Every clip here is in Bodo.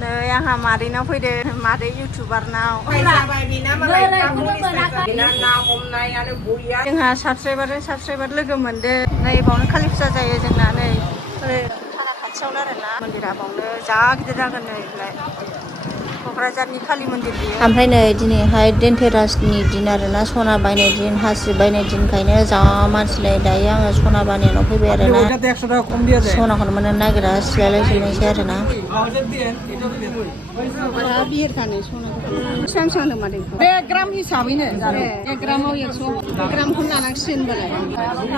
नै आंहा मादैनाव फैदो मादै इउटुबारनाव जोंहा साबस्क्राइबार लोगो मोनदो नै बावनो कालि फुजा जायो जोंना नै थाना खाथियावनो आरोना मन्दिरा बावनो जा गिदिर जागोन नै क'क्राझारनि कालि मन्दिर बियो। ओमफ्राय नै दिनैहाय धोनतेरासनि दिन आरोना सना बायनाय दिन हासिब बायनाय दिनखायनो जा मानसिलाय दायो आङो सना बानायाव फैबाय आरोना सनाखौनो मोननो नागिरा सिलायलायजोबनायसै आरोना बिहिरखानो सना बेसेबां होनदों मादैखौ बे ग्राम हिसाबैनो 1 ग्रामाव 100 ग्रामखौनो लानांसिगोन होनबालाय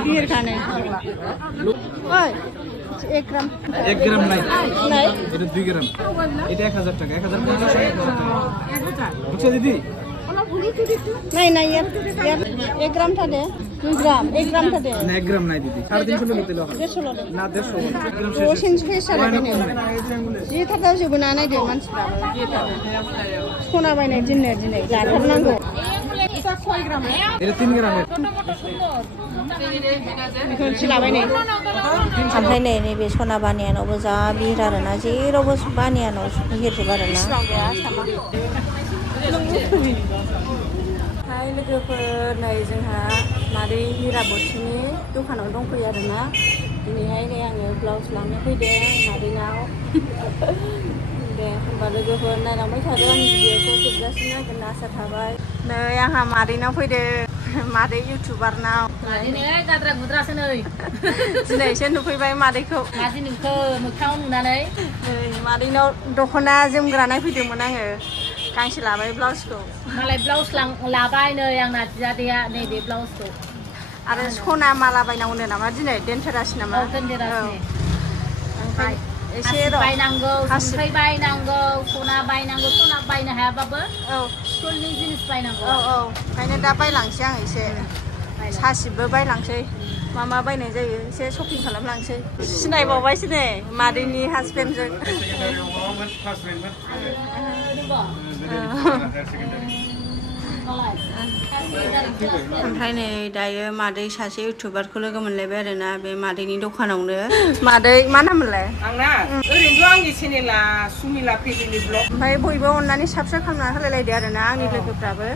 बिहिरखानो ओइ 1 ग्राम নাই এটা 2 গ্রাম এটা 1000 টাকা 1050 বুঝছো দিদি নাই নাই यार 1 ग्राम था दे 2 ग्राम 1 ग्राम था दे না 1 গ্রাম নাই দিদি 350 নিতে লও 150 না 150 1 গ্রাম শেষ সেন্স ফেস जालायबाय जि थाबथाब जोबो ना नायदो मानसिफ्राबो सना बायनाय दिननो दिनै लाथारनांगौ এটা 3 গ্রামের बेखौसो लाबाय नै ओमफ्राय नै नैबे सना बानियानावबो जा बिहिर आरोना जेरावबो बानियानाव बिहिरजोब आरोना हाय लोगोफोर नै जोंहा मादै हिराबतिनि दखानाव दंफैयो आरोना दिनैहाय नै आङो ब्लाउस लांनो फैदों मादैनाव दे होनबा लोगोफोर नायलांबाय थादो आंनि भिडिअखौ जोबजासिम नायगोन आसा थाबाय नै आंहा मादैनाव फैदों मादै इउटुबारनाव गाद्रा गुद्रासो नै दिनैसो नुफैबाय मादैखौ मादि नुखो मोखाङाव नुनानै मादैनाव दख'ना जोमग्रा नायफैदोंमोन आङो गांसे लाबाय ब्लाउसखौ मालाय ब्लाउस लाबाय नै आंना बिजादैया नैबे ब्लाउसखौ आरो सना माला बायनांगौनो नामा दिनै धोनतेरास नामा ओमफ्राय एसे बायनांगौ संख्रि बायनांगौ सना बायनांगौ सना बायनो हायाबाबो स्कुलनि जिनिस बायनांगौ ओंखायनो दा बायलांसै आं एसे सासिबबो बायलांसै मा बायनाय जायो एसे शपिं खालामलांसै सिनायबावबायसो नै मादैनि हासबेन्डजों ओमफ्राय नै दायो मादै सासे इउटुबारखौ लोगो मोनलायबाय आरोना बे मादैनि दखानावनो मादै मा नाममोनलाय आंना ओरैनोथ' आंनि चेनेला सुमिला फेमिलि ब्लग ओमफ्राय बयबो अननानै साबस्क्राइब खालामना होलायलायदो आरोना आंनि लोगोफ्राबो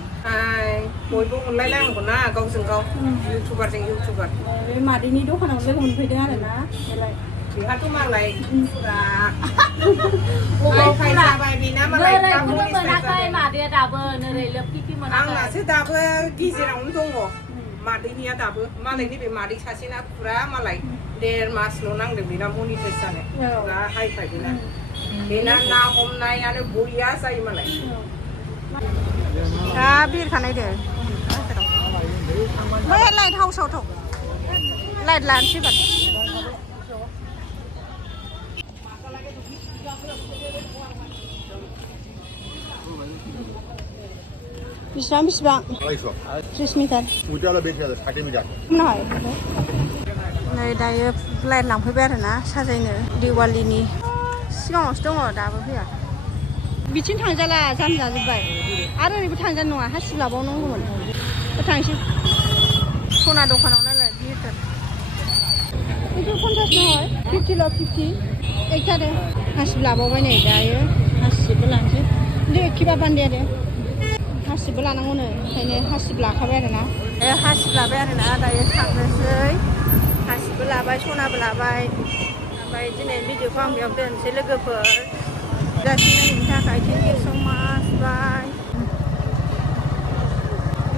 बयबो अनलायनांगौ ना गावजों गाव इउटुबारजों इउटुबार बे मादैनि दखानाव लोगो मोनफैदों आरोना बेहाथ' मालाय फुरा जाबाय बेना मालाय मादैया दाबो नोरै लोबखिखि मोनाखै आंनासो दाबो गेजेरावनो दङ मादैनिया दाबो मालाय नैबे मादै सासेना फुरा मालाय 1.5 मासल' नांदों बेना मनिटाइज जानो फुरा हाइ फाइ बेना ना हमनायानो बरिया जायो मालाय दा बिरखानाय दे बै लाइट हाउसाव थ' लाइट लानोसै बार बेसेबां 30 मिटार नै दायो लाइट लांफैबाय आरोना साजायनो दिवालीनि सिगाङावसो दङ दाबो फैया बिथिं थांजाला जाम जाजोब्बाय आरो ओरैबो थांजानाय नङा हासिब लाबावनांगौमोन थांसै सना दखानाव नालाय बिहिरथार खिन्थु 50 नहय 50 ल' 50 एकथारो हासिब लाबावबाय नै दायो हासिबबो लानोसै दे किबा बान्दिया दे हासिबबो लानांगौनो ओंखायनो हासिब लाखाबाय आरोना हासिब लाबाय आरोना दायो थांनोसै हासिबबो लाबाय सनाबो लाबाय ओमफ्राय दिनै भिडिअखौ आं बेयाव दोनसै लोगोफोर गासिबो नायनायनि थाखाय थेंक इउ स' माच बाय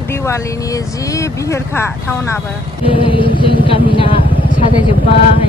दिवालीनि जि बिहिरखा टाउनाबो जों गामिना साजायजोब्बाय